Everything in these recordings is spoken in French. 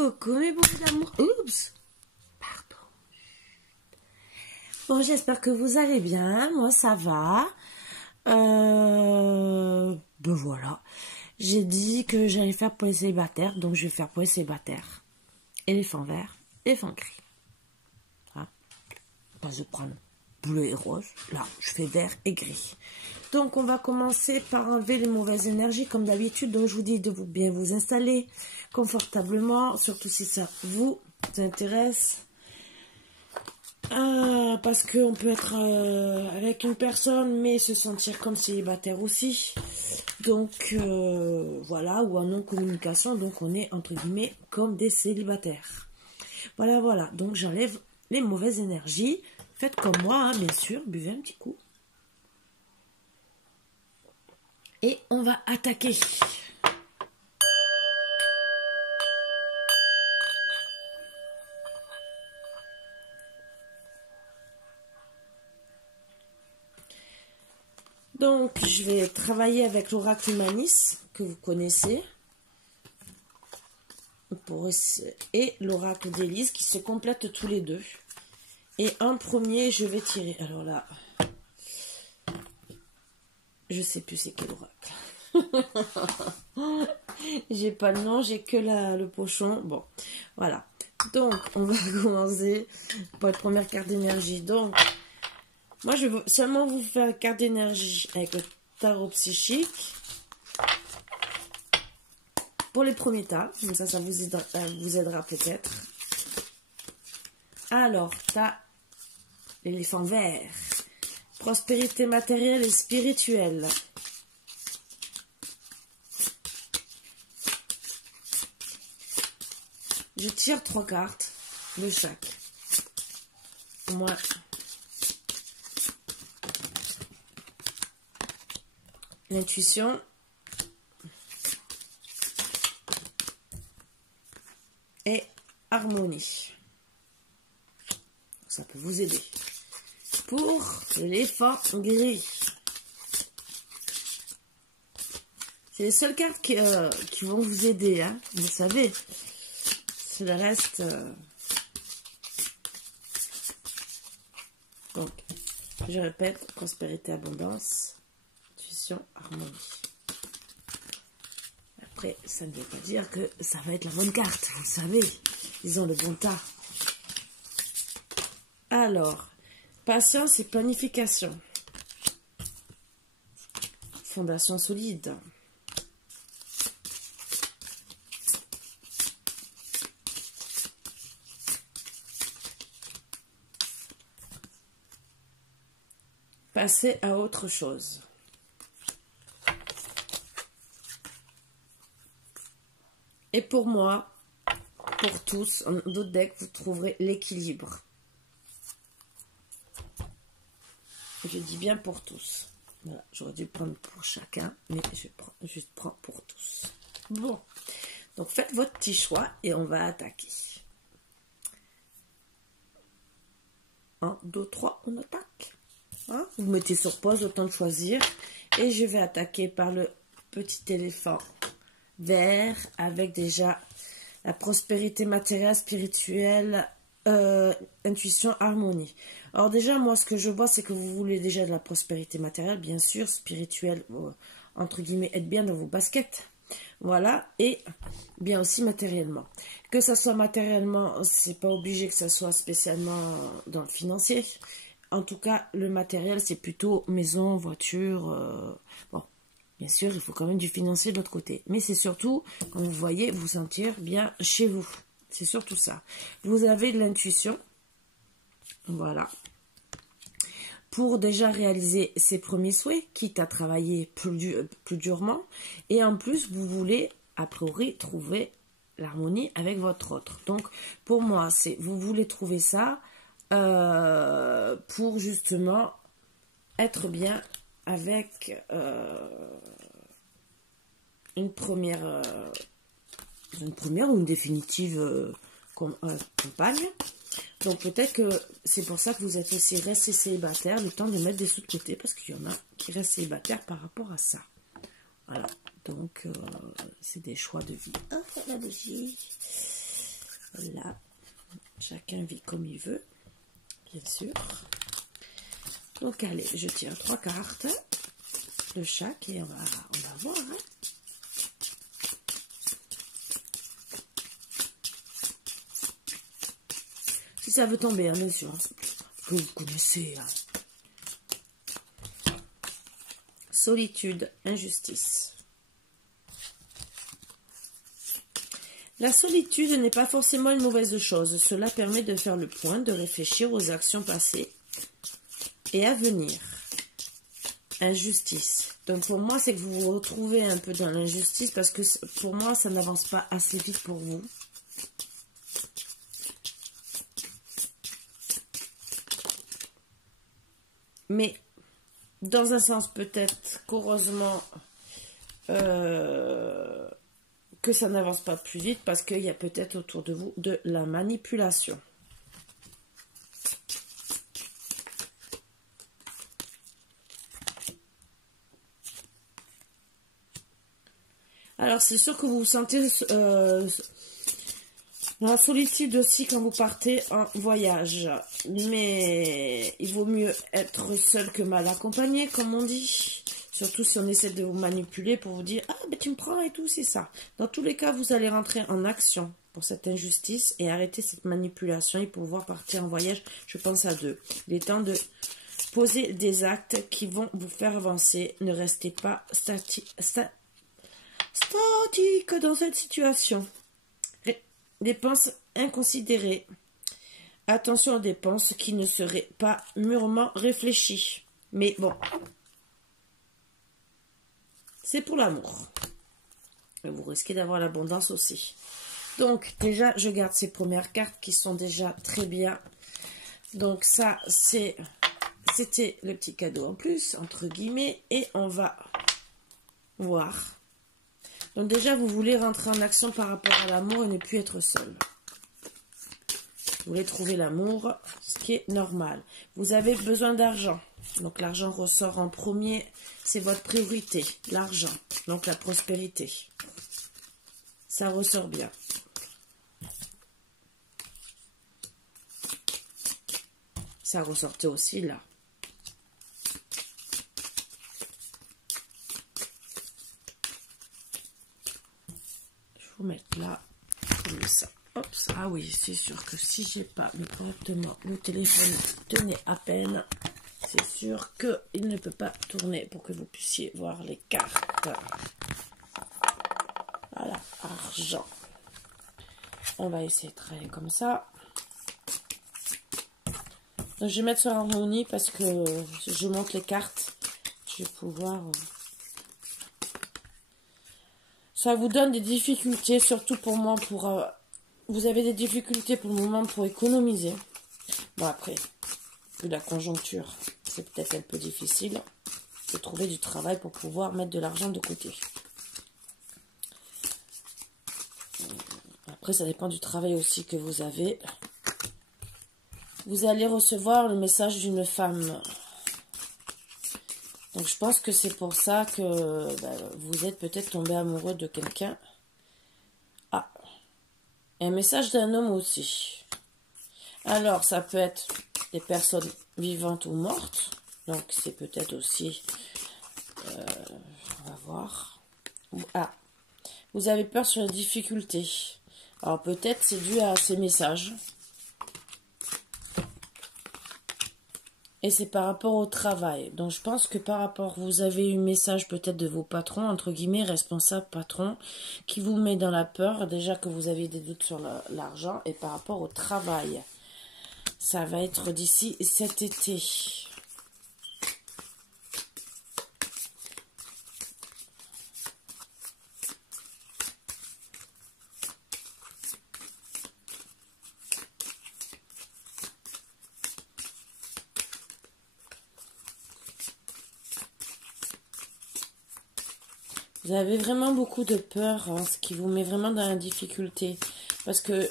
Coucou mes bons d'amour. Oups. Pardon. Bon, j'espère que vous allez bien. Moi, ça va. Ben voilà. J'ai dit que j'allais faire pour les célibataires. Donc, je vais faire pour les célibataires. Éléphant vert, éléphant gris. Hein? Pas de prendre bleu et rose. Là, je fais vert et gris. Donc, on va commencer par enlever les mauvaises énergies, comme d'habitude. Donc, je vous dis de bien vous installer confortablement, surtout si ça vous intéresse. Parce qu'on peut être avec une personne, mais se sentir comme célibataire aussi. Donc, voilà, ou en non-communication. Donc, on est, entre guillemets, comme des célibataires. Voilà, voilà. Donc, j'enlève les mauvaises énergies. Faites comme moi, hein, bien sûr. Buvez un petit coup. Et on va attaquer. Donc, je vais travailler avec l'oracle Humanis, que vous connaissez. Et l'oracle d'Élise, qui se complètent tous les deux. Et en premier, je vais tirer. Alors là, je sais plus c'est quel oracle. J'ai pas le nom, j'ai que le pochon. Bon, voilà. Donc, on va commencer par la première carte d'énergie. Donc, moi, je vais seulement vous faire une carte d'énergie avec le tarot psychique. Pour les premiers tas, comme ça vous aidera peut-être. Alors, t'as l'éléphant vert. Prospérité matérielle et spirituelle. Je tire 3 cartes de chaque. Moi, l'intuition. Et harmonie. Ça peut vous aider. Pour l'éléphant gris. C'est les seules cartes qui vont vous aider, hein, vous savez. C'est le reste. Donc, je répète, prospérité, abondance, intuition, harmonie. Après, ça ne veut pas dire que ça va être la bonne carte, vous savez. Ils ont le bon tas. Alors, patience et planification. Fondation solide. Passer à autre chose. Et pour moi, pour tous, en d'autres decks, vous trouverez l'équilibre. Je dis bien pour tous. Voilà, j'aurais dû prendre pour chacun, mais je prends pour tous. Bon, donc faites votre petit choix et on va attaquer. 1, 2, 3, on attaque. Hein? Vous mettez sur pause, autant de choisir. Et je vais attaquer par le petit éléphant vert avec déjà la prospérité matérielle, spirituelle, intuition, harmonie. Alors déjà, moi, ce que je vois, c'est que vous voulez déjà de la prospérité matérielle, bien sûr, spirituelle, entre guillemets, être bien dans vos baskets. Voilà, et bien aussi matériellement. Que ça soit matériellement, c'est pas obligé que ça soit spécialement dans le financier. En tout cas, le matériel, c'est plutôt maison, voiture. Bon, bien sûr, il faut quand même du financier de l'autre côté. Mais c'est surtout, comme vous voyez, vous sentir bien chez vous. C'est surtout ça. Vous avez de l'intuition. Voilà. Pour déjà réaliser ses premiers souhaits, quitte à travailler plus durement. Et en plus, vous voulez, a priori, trouver l'harmonie avec votre autre. Donc, pour moi, c'est vous voulez trouver ça pour justement être bien avec une première ou une définitive compagne. Donc peut-être que c'est pour ça que vous êtes aussi resté célibataire, le temps de mettre des sous de côté, parce qu'il y en a qui restent célibataires par rapport à ça. Voilà, donc c'est des choix de vie. Oh, la bougie. Là, chacun vit comme il veut, bien sûr. Donc allez, je tire 3 cartes de chaque et on va voir. Hein. Si ça veut tomber, hein, bien sûr. Que vous connaissez. Hein. Solitude, injustice. La solitude n'est pas forcément une mauvaise chose. Cela permet de faire le point, de réfléchir aux actions passées et à venir. Injustice. Donc pour moi, c'est que vous vous retrouvez un peu dans l'injustice parce que pour moi, ça n'avance pas assez vite pour vous. Mais dans un sens peut-être qu'heureusement que ça n'avance pas plus vite parce qu'il y a peut-être autour de vous de la manipulation. Alors c'est sûr que vous vous sentez dans la solitude aussi quand vous partez en voyage. Mais il vaut mieux être seul que mal accompagné, comme on dit. Surtout si on essaie de vous manipuler pour vous dire « Ah, ben tu me prends et tout, c'est ça ». Dans tous les cas, vous allez rentrer en action pour cette injustice et arrêter cette manipulation et pouvoir partir en voyage. Je pense à deux. Il est temps de poser des actes qui vont vous faire avancer. Ne restez pas statique dans cette situation. Dépenses inconsidérées. Attention aux dépenses qui ne seraient pas mûrement réfléchies. Mais bon, c'est pour l'amour. Vous risquez d'avoir l'abondance aussi. Donc, déjà, je garde ces premières cartes qui sont déjà très bien. Donc, ça, c'était le petit cadeau en plus, entre guillemets. Et on va voir. Donc, déjà, vous voulez rentrer en action par rapport à l'amour et ne plus être seul. Vous voulez trouver l'amour, ce qui est normal. Vous avez besoin d'argent. Donc, l'argent ressort en premier. C'est votre priorité, l'argent. Donc, la prospérité. Ça ressort bien. Ça ressortait aussi là. Je vais vous mettre là, comme ça. Hop, ah oui, c'est sûr que si j'ai pas mis correctement le téléphone tenait à peine, c'est sûr qu'il ne peut pas tourner pour que vous puissiez voir les cartes. Voilà, argent. On va essayer de travailler comme ça. Donc, je vais mettre sur harmonie parce que je monte les cartes. Je vais pouvoir... Ça vous donne des difficultés, surtout pour moi, pour... vous avez des difficultés pour le moment pour économiser. Bon, après, vu la conjoncture, c'est peut-être un peu difficile de trouver du travail pour pouvoir mettre de l'argent de côté. Après, ça dépend du travail aussi que vous avez. Vous allez recevoir le message d'une femme. Donc, je pense que c'est pour ça que vous êtes peut-être tombé amoureux de quelqu'un. Ah, un message d'un homme aussi. Alors, ça peut être des personnes vivantes ou mortes. Donc, c'est peut-être aussi... on va voir. Ah, vous avez peur sur les difficultés. Alors, peut-être c'est dû à ces messages. Et c'est par rapport au travail. Donc, je pense que par rapport, vous avez eu un message peut-être de vos patrons, entre guillemets, responsables patrons, qui vous met dans la peur, déjà que vous avez des doutes sur l'argent, et par rapport au travail. Ça va être d'ici cet été. Vous avez vraiment beaucoup de peur, hein, ce qui vous met vraiment dans la difficulté. Parce que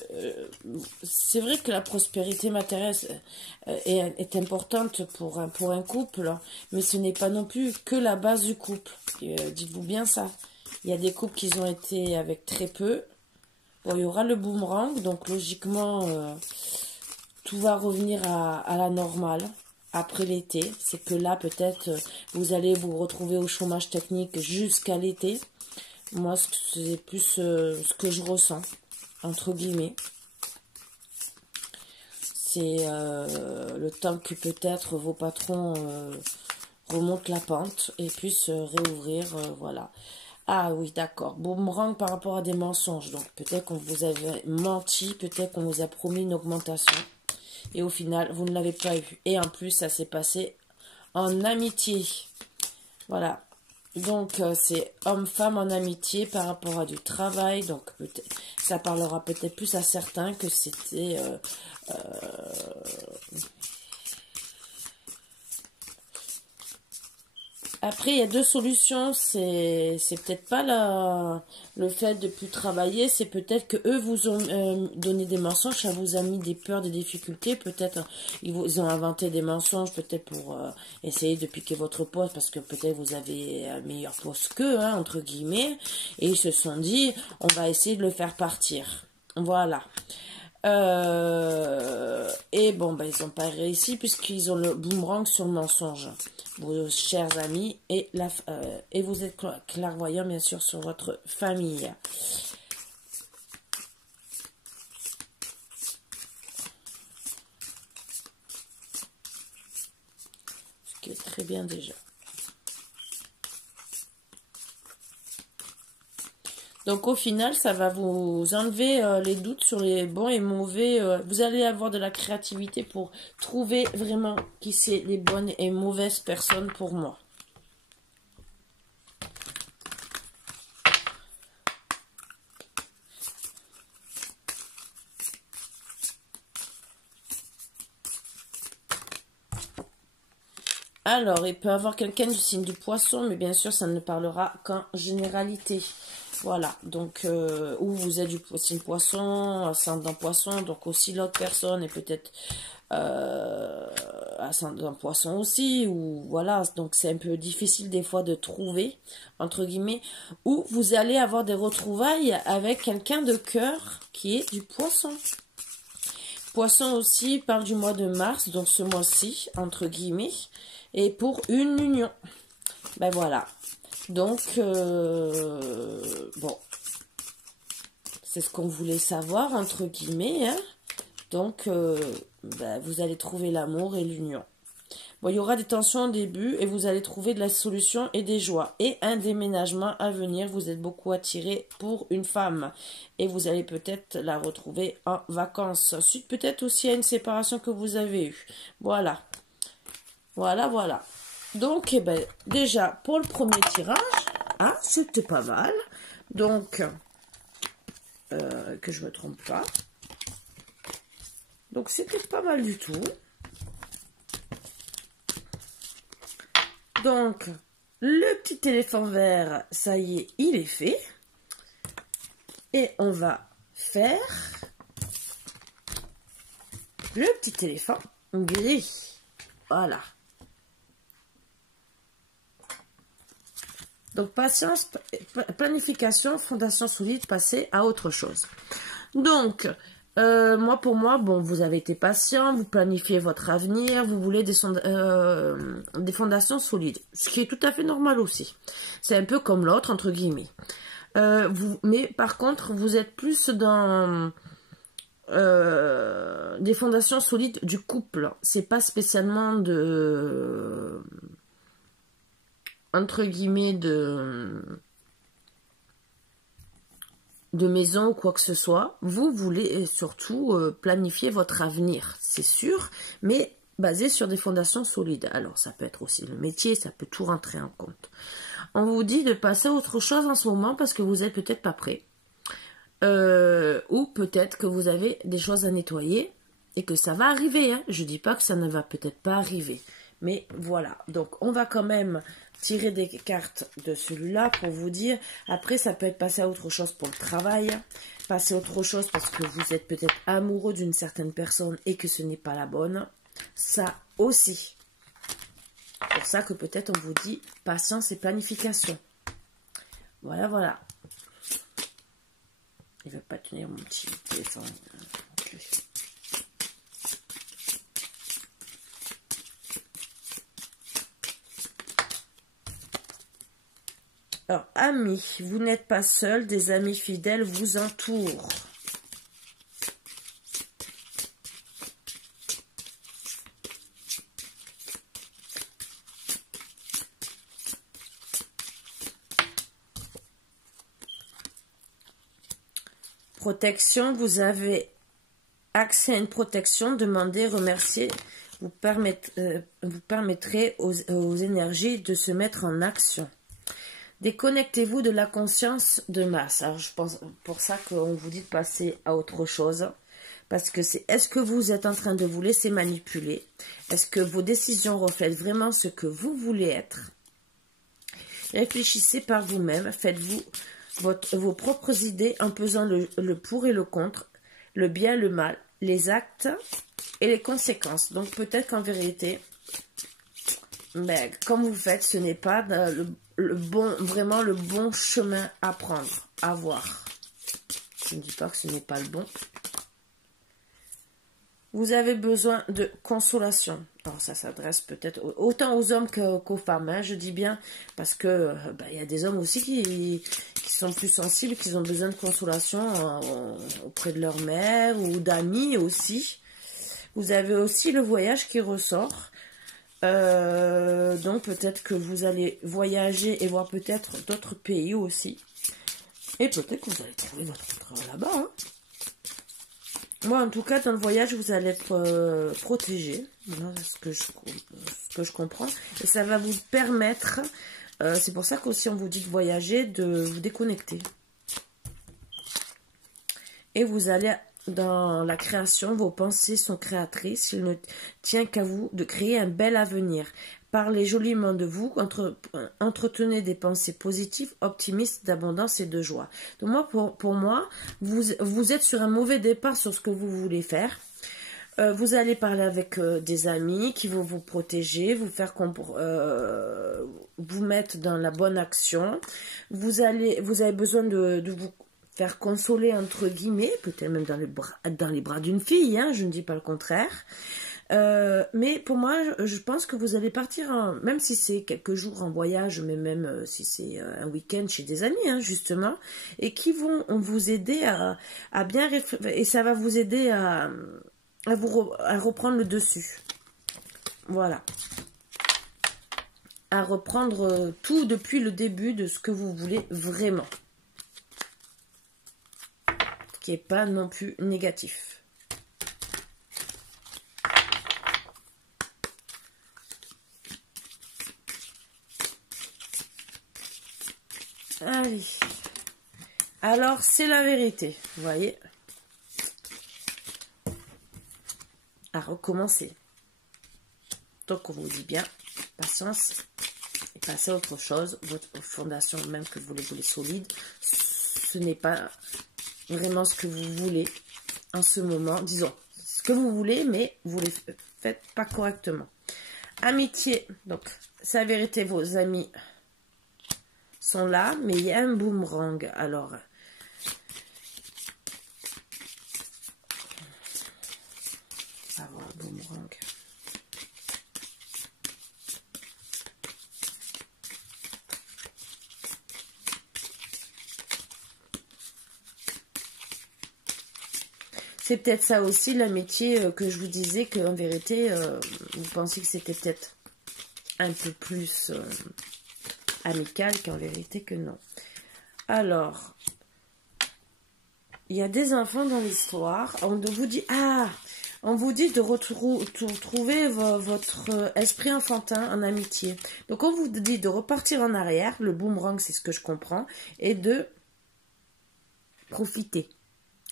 c'est vrai que la prospérité matérielle est importante pour un couple, mais ce n'est pas non plus que la base du couple. Dites-vous bien ça. Il y a des couples qui ont été avec très peu. Bon, il y aura le boomerang, donc logiquement, tout va revenir à la normale après l'été. C'est que là, peut-être, vous allez vous retrouver au chômage technique jusqu'à l'été. Moi, c'est plus ce que je ressens, entre guillemets. C'est le temps que peut-être vos patrons remontent la pente et puissent réouvrir, voilà. Ah oui, d'accord. Boomerang par rapport à des mensonges. Donc peut-être qu'on vous avait menti, peut-être qu'on vous a promis une augmentation. Et au final, vous ne l'avez pas eu. Et en plus, ça s'est passé en amitié. Voilà. Donc, c'est homme-femme en amitié par rapport à du travail. Donc, ça parlera peut-être plus à certains que c'était... Après, il y a deux solutions. C'est peut-être pas le fait de plus travailler. C'est peut-être que eux vous ont donné des mensonges. Ça vous a mis des peurs, des difficultés. Peut-être ils ont inventé des mensonges. Peut-être pour essayer de piquer votre poste. Parce que peut-être vous avez un meilleur poste qu'eux, hein, entre guillemets. Et ils se sont dit, on va essayer de le faire partir. Voilà. Et bon, ben, ils n'ont pas réussi puisqu'ils ont le boomerang sur le mensonge. Vos chers amis, et vous êtes clairvoyant bien sûr sur votre famille. Ce qui est très bien déjà. Donc au final, ça va vous enlever les doutes sur les bons et mauvais. Vous allez avoir de la créativité pour trouver vraiment qui c'est les bonnes et mauvaises personnes pour moi. Alors, il peut y avoir quelqu'un du signe du poisson, mais bien sûr, ça ne parlera qu'en généralité. Voilà, donc, ou vous êtes du signe poisson, ascendant poisson, donc aussi l'autre personne est peut-être ascendant poisson aussi, ou voilà, donc c'est un peu difficile des fois de trouver, entre guillemets, ou vous allez avoir des retrouvailles avec quelqu'un de cœur qui est du poisson. Poisson aussi parle du mois de mars, donc ce mois-ci, entre guillemets, et pour une union. Ben voilà. Donc, bon, c'est ce qu'on voulait savoir, entre guillemets. Hein. Donc, ben, vous allez trouver l'amour et l'union. Bon, il y aura des tensions au début et vous allez trouver de la solution et des joies. Et un déménagement à venir, vous êtes beaucoup attiré pour une femme. Et vous allez peut-être la retrouver en vacances. Ensuite, peut-être aussi à une séparation que vous avez eue. Voilà. Voilà, voilà. Donc, eh ben, déjà, pour le premier tirage, ah, c'était pas mal. Donc, que je me trompe pas. Donc, c'était pas mal du tout. Donc, le petit éléphant vert, ça y est, il est fait. Et on va faire le petit éléphant gris. Voilà. Donc, patience, planification, fondation solide, passer à autre chose. Donc, pour moi, bon, vous avez été patient, vous planifiez votre avenir, vous voulez des fondations solides. Ce qui est tout à fait normal aussi. C'est un peu comme l'autre, entre guillemets. Mais par contre, vous êtes plus dans des fondations solides du couple. C'est pas spécialement de... entre guillemets de maison ou quoi que ce soit. Vous voulez surtout planifier votre avenir, c'est sûr, mais basé sur des fondations solides. Alors ça peut être aussi le métier, ça peut tout rentrer en compte. On vous dit de passer à autre chose en ce moment parce que vous n'êtes peut-être pas prêt, ou peut-être que vous avez des choses à nettoyer et que ça va arriver, hein. Je dis pas que ça ne va peut-être pas arriver, mais voilà. Donc on va quand même tirer des cartes de celui-là pour vous dire. Après, ça peut être passer à autre chose pour le travail, passer à autre chose parce que vous êtes peut-être amoureux d'une certaine personne et que ce n'est pas la bonne. Ça aussi. C'est pour ça que peut-être on vous dit patience et planification. Voilà, voilà. Il veut pas tenir mon petit téléphone. Alors, amis, vous n'êtes pas seul, des amis fidèles vous entourent. Protection, vous avez accès à une protection, demandez, remerciez, vous permettrez aux énergies de se mettre en action. Déconnectez-vous de la conscience de masse. Alors je pense pour ça qu'on vous dit de passer à autre chose. Parce que c'est, est-ce que vous êtes en train de vous laisser manipuler? Est-ce que vos décisions reflètent vraiment ce que vous voulez être? Réfléchissez par vous-même, faites-vous vos propres idées en pesant le pour et le contre, le bien, le mal, les actes et les conséquences. Donc peut-être qu'en vérité, ben, comme vous faites, ce n'est pas vraiment le bon chemin à prendre, à voir. Je ne dis pas que ce n'est pas le bon. Vous avez besoin de consolation. Alors ça s'adresse peut-être autant aux hommes qu'aux femmes, hein, je dis bien, parce que y a des hommes aussi qui sont plus sensibles, qui ont besoin de consolation auprès de leur mère ou d'amis aussi. Vous avez aussi le voyage qui ressort. Donc peut-être que vous allez voyager et voir peut-être d'autres pays aussi. Et peut-être que vous allez trouver votre travail là-bas, hein. Moi, en tout cas, dans le voyage, vous allez être protégé. Voilà ce que je comprends. Et ça va vous permettre, c'est pour ça qu'aussi on vous dit de voyager, de vous déconnecter. Et vous allez dans la création, vos pensées sont créatrices. Il ne tient qu'à vous de créer un bel avenir. Parlez joliment de vous, entretenez des pensées positives, optimistes, d'abondance et de joie. Donc moi, pour moi, vous êtes sur un mauvais départ sur ce que vous voulez faire. Vous allez parler avec des amis qui vont vous protéger, vous faire vous mettre dans la bonne action. Vous avez besoin de vous faire consoler entre guillemets, peut-être même dans les bras d'une fille, hein, je ne dis pas le contraire. Mais pour moi, je pense que vous allez partir, même si c'est quelques jours en voyage, mais même si c'est un week-end chez des amis, hein, justement, et qui vont vous aider à bien réfléchir, et ça va vous aider à reprendre le dessus. Voilà. À reprendre tout depuis le début de ce que vous voulez vraiment. Ce qui n'est pas non plus négatif. Allez. Alors, c'est la vérité, vous voyez. À recommencer. Donc, on vous dit bien, patience et passez à autre chose. Votre fondation, même que vous les voulez solide, ce n'est pas vraiment ce que vous voulez en ce moment. Disons, ce que vous voulez, mais vous ne les faites pas correctement. Amitié, donc, c'est la vérité, vos amis sont là, mais il y a un boomerang. Alors, on va voir le boomerang. C'est peut-être ça aussi l'amitié que je vous disais, qu'en vérité, vous pensiez que c'était peut-être un peu plus amical, qu'en vérité que non. Alors, il y a des enfants dans l'histoire. On vous dit, on vous dit de retrouver votre esprit enfantin en amitié. Donc, on vous dit de repartir en arrière. Le boomerang, c'est ce que je comprends. Et de profiter.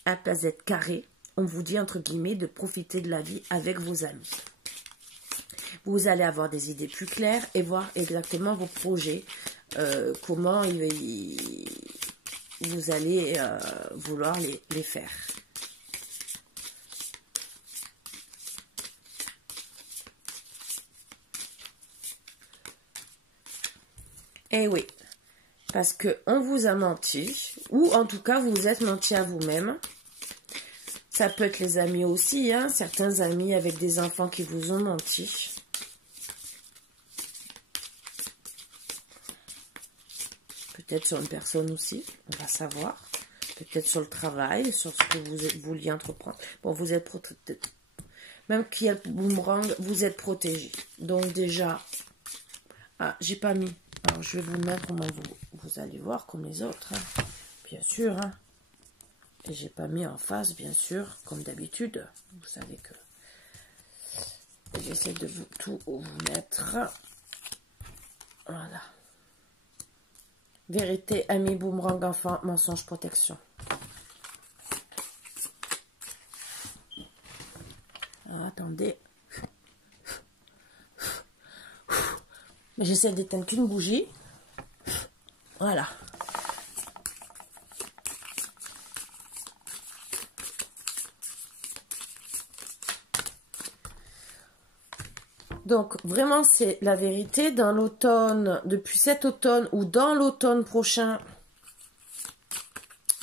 À la place d'être carré, on vous dit, entre guillemets, de profiter de la vie avec vos amis. Vous allez avoir des idées plus claires et voir exactement vos projets, comment vous allez vouloir les faire. Eh oui, Parce qu'on vous a menti, ou en tout cas, vous vous êtes menti à vous-même. Ça peut être les amis aussi, hein, certains amis avec des enfants qui vous ont menti. Peut-être sur une personne aussi, on va savoir. Peut-être sur le travail, sur ce que vous vouliez entreprendre. Bon, vous êtes protégé. Même qu'il y a le boomerang, vous êtes protégé. Donc déjà, ah, j'ai pas mis. Alors, je vais vous mettre comment vous allez voir comme les autres. Hein. Bien sûr. Hein. Et j'ai pas mis en face, bien sûr, comme d'habitude. Vous savez que j'essaie de tout vous mettre. Voilà. Vérité, ami, boomerang, enfant, mensonge, protection. Ah, attendez. Mais j'essaie d'éteindre qu'une bougie. Voilà. Donc, vraiment, c'est la vérité. Dans l'automne, depuis cet automne ou dans l'automne prochain,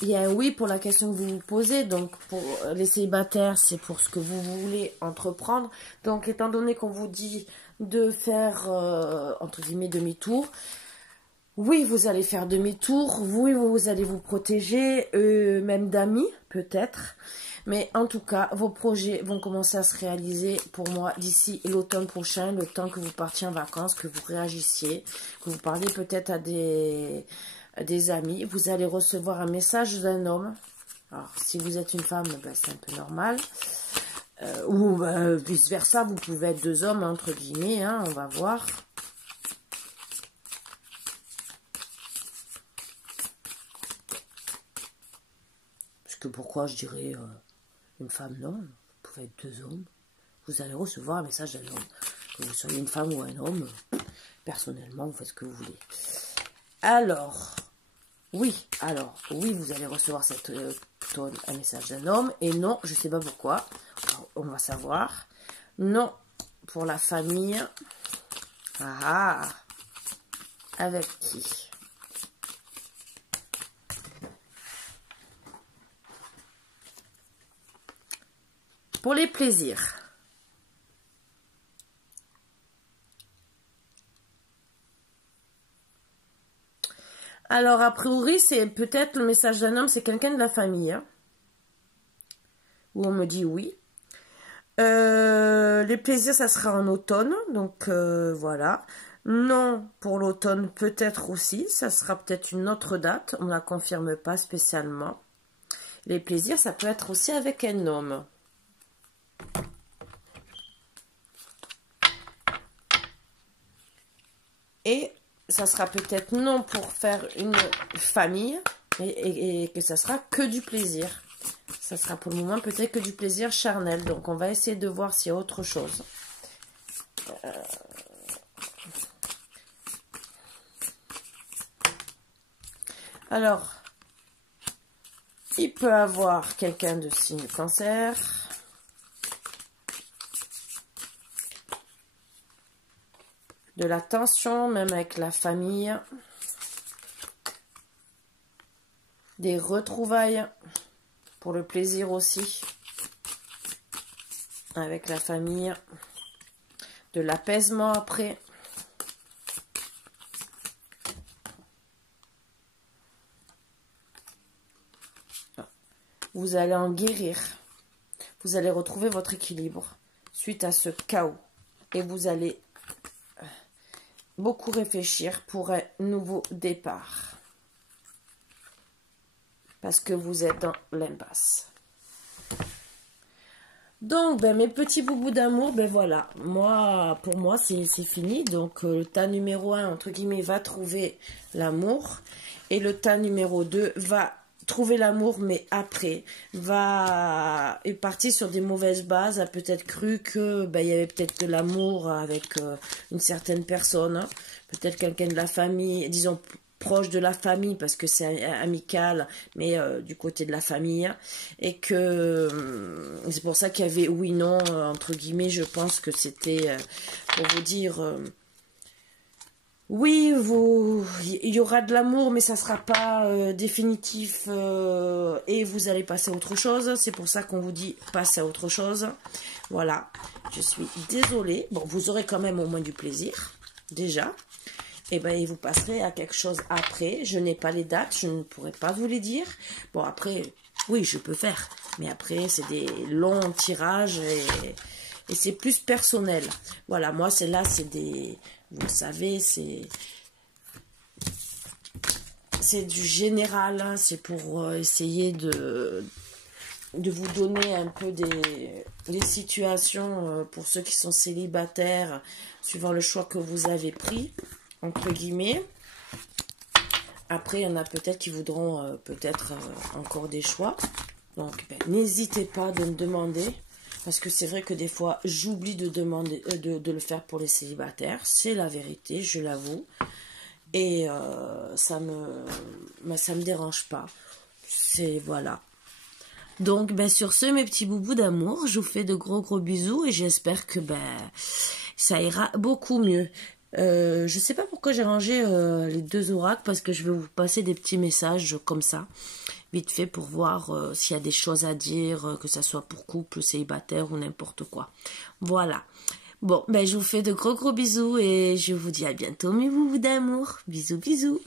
il y a un oui pour la question que vous vous posez. Donc, pour les célibataires, c'est pour ce que vous voulez entreprendre. Donc, étant donné qu'on vous dit de faire, entre guillemets, demi-tour, oui, vous allez faire demi-tour. Oui, vous allez vous protéger, même d'amis, peut-être. Mais en tout cas, vos projets vont commencer à se réaliser pour moi d'ici l'automne prochain, le temps que vous partiez en vacances, que vous réagissiez, que vous parliez peut-être à des amis. Vous allez recevoir un message d'un homme. Alors, si vous êtes une femme, ben, c'est un peu normal. Ou ben, vice-versa, vous pouvez être deux hommes, entre guillemets, hein, on va voir. Parce que pourquoi je dirais... une femme, non. Vous pouvez être deux hommes. Vous allez recevoir un message d'un homme. Que vous soyez une femme ou un homme, personnellement, vous faites ce que vous voulez. Alors, oui, vous allez recevoir cette automne un message d'un homme. Et non, je ne sais pas pourquoi. Alors, on va savoir. Non, pour la famille. Ah, avec qui ? Pour les plaisirs. Alors, a priori, c'est peut-être le message d'un homme, c'est quelqu'un de la famille. Hein, où on me dit oui. Les plaisirs, ça sera en automne. Donc, voilà. Non, pour l'automne, peut-être aussi. Ça sera peut-être une autre date. On ne la confirme pas spécialement. Les plaisirs, ça peut être aussi avec un homme. Et ça sera peut-être non pour faire une famille et que ça sera que du plaisir. Ça sera pour le moment peut-être que du plaisir charnel. Donc on va essayer de voir s'il y a autre chose. Alors, il peut avoir quelqu'un de signe cancer. De la tension, même avec la famille. Des retrouvailles. Pour le plaisir aussi. Avec la famille. De l'apaisement après. Vous allez en guérir. Vous allez retrouver votre équilibre suite à ce chaos. Et vous allez beaucoup réfléchir pour un nouveau départ. Parce que vous êtes dans l'impasse. Donc, ben, mes petits boubous d'amour, ben voilà. Pour moi, c'est fini. Donc, le tas numéro 1, entre guillemets, va trouver l'amour. Et le tas numéro 2 va trouver l'amour, mais après, est parti sur des mauvaises bases, a peut-être cru que il y avait peut-être de l'amour avec une certaine personne, hein. Peut-être quelqu'un de la famille, disons proche de la famille, parce que c'est amical, mais du côté de la famille, hein. Et que c'est pour ça qu'il y avait oui, non, entre guillemets, je pense que c'était, pour vous dire... Oui, il y aura de l'amour, mais ça sera pas définitif et vous allez passer à autre chose. C'est pour ça qu'on vous dit passer à autre chose. Voilà, je suis désolée. Bon, vous aurez quand même au moins du plaisir, déjà. Et ben, et vous passerez à quelque chose après. Je n'ai pas les dates, je ne pourrai pas vous les dire. Bon, après, oui, je peux faire. Mais après, c'est des longs tirages et c'est plus personnel. Voilà, moi, c'est des... Vous le savez, c'est du général. Hein, c'est pour essayer de vous donner un peu les situations pour ceux qui sont célibataires, suivant le choix que vous avez pris, entre guillemets. Après, il y en a peut-être qui voudront encore des choix. Donc, n'hésitez pas de me demander. Parce que c'est vrai que des fois, j'oublie de demander, de le faire pour les célibataires. C'est la vérité, je l'avoue. Et ça me dérange pas. C'est, voilà. Donc, sur ce, mes petits boubous d'amour, je vous fais de gros bisous. Et j'espère que, ça ira beaucoup mieux. Je sais pas pourquoi j'ai rangé les 2 oracles. Parce que je vais vous passer des petits messages comme ça. Vite fait pour voir s'il y a des choses à dire, que ça soit pour couple, célibataire ou n'importe quoi. Voilà. Bon, je vous fais de gros bisous et je vous dis à bientôt mes boubous d'amour. Bisous.